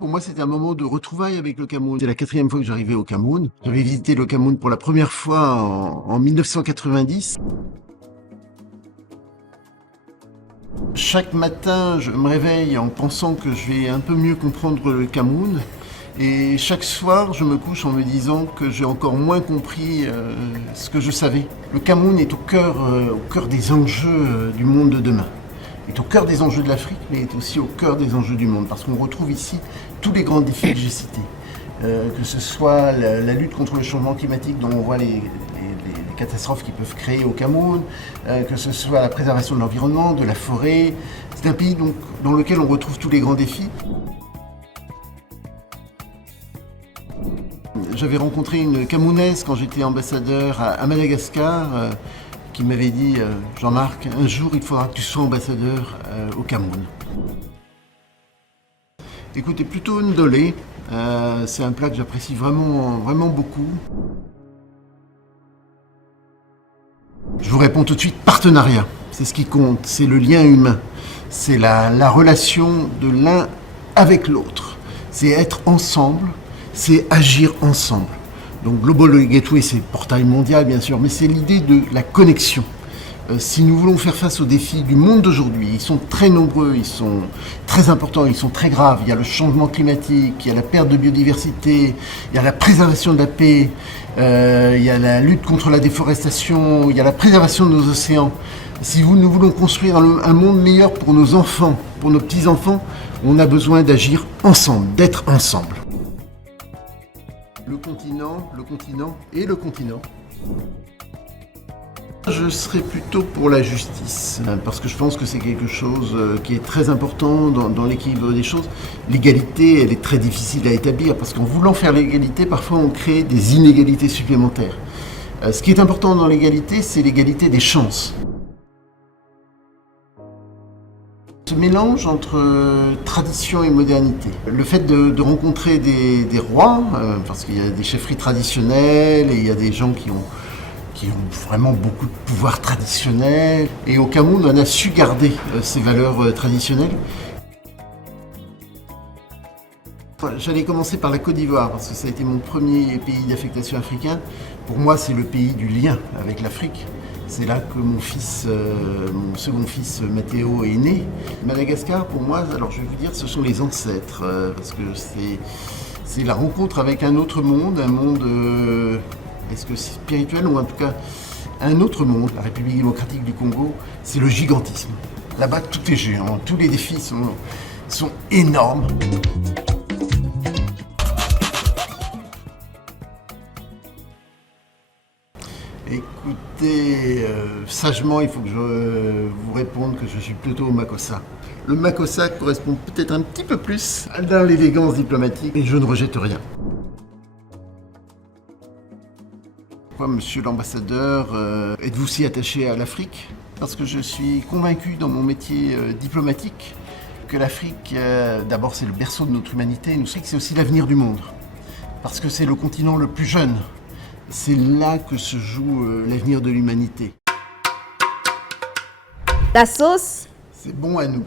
Pour moi, c'était un moment de retrouvailles avec le Cameroun. C'est la 4e fois que j'arrivais au Cameroun. J'avais visité le Cameroun pour la première fois en 1990. Chaque matin, je me réveille en pensant que je vais un peu mieux comprendre le Cameroun. Et chaque soir, je me couche en me disant que j'ai encore moins compris ce que je savais. Le Cameroun est au cœur des enjeux du monde de demain. Il est au cœur des enjeux de l'Afrique, mais est aussi au cœur des enjeux du monde, parce qu'on retrouve ici tous les grands défis que j'ai cités. Que ce soit la lutte contre le changement climatique, dont on voit les catastrophes qui peuvent créer au Cameroun, que ce soit la préservation de l'environnement, de la forêt. C'est un pays donc, dans lequel on retrouve tous les grands défis. J'avais rencontré une Camerounaise quand j'étais ambassadeur à Madagascar, qui m'avait dit « Jean-Marc, un jour il faudra que tu sois ambassadeur au Cameroun ». Écoutez, plutôt ndolé, c'est un plat que j'apprécie vraiment beaucoup. Je vous réponds tout de suite, partenariat, c'est ce qui compte, c'est le lien humain, c'est la relation de l'un avec l'autre, c'est être ensemble, c'est agir ensemble. Donc Global Gateway, c'est le portail mondial bien sûr, mais c'est l'idée de la connexion. Si nous voulons faire face aux défis du monde d'aujourd'hui, ils sont très nombreux, ils sont très importants, ils sont très graves. Il y a le changement climatique, il y a la perte de biodiversité, il y a la préservation de la paix, il y a la lutte contre la déforestation, il y a la préservation de nos océans. Si nous voulons construire un monde meilleur pour nos enfants, pour nos petits-enfants, on a besoin d'agir ensemble, d'être ensemble. Le continent et le continent. Je serais plutôt pour la justice, parce que je pense que c'est quelque chose qui est très important dans l'équilibre des choses. L'égalité, elle est très difficile à établir, parce qu'en voulant faire l'égalité, parfois on crée des inégalités supplémentaires. Ce qui est important dans l'égalité, c'est l'égalité des chances. Ce mélange entre tradition et modernité. Le fait de rencontrer des rois, parce qu'il y a des chefferies traditionnelles et il y a des gens qui ont vraiment beaucoup de pouvoir traditionnel. Et au Cameroun, on a su garder ces valeurs traditionnelles. J'allais commencer par la Côte d'Ivoire, parce que ça a été mon premier pays d'affectation africain. Pour moi, c'est le pays du lien avec l'Afrique. C'est là que mon second fils Mathéo est né. Madagascar, pour moi, alors je vais vous dire, ce sont les ancêtres, parce que c'est la rencontre avec un autre monde, un monde... est-ce que c'est spirituel ou en tout cas un autre monde, la République démocratique du Congo, c'est le gigantisme. Là-bas, tout est géant, tous les défis sont énormes. Écoutez, sagement, il faut que je vous réponde que je suis plutôt au Makossa. Le Makossa correspond peut-être un petit peu plus à l'élégance diplomatique, et je ne rejette rien. Monsieur l'ambassadeur, êtes-vous si attaché à l'Afrique? Parce que je suis convaincu dans mon métier diplomatique que l'Afrique, d'abord c'est le berceau de notre humanité, nous savons que c'est aussi l'avenir du monde. Parce que c'est le continent le plus jeune. C'est là que se joue l'avenir de l'humanité. La sauce, c'est bon à nous.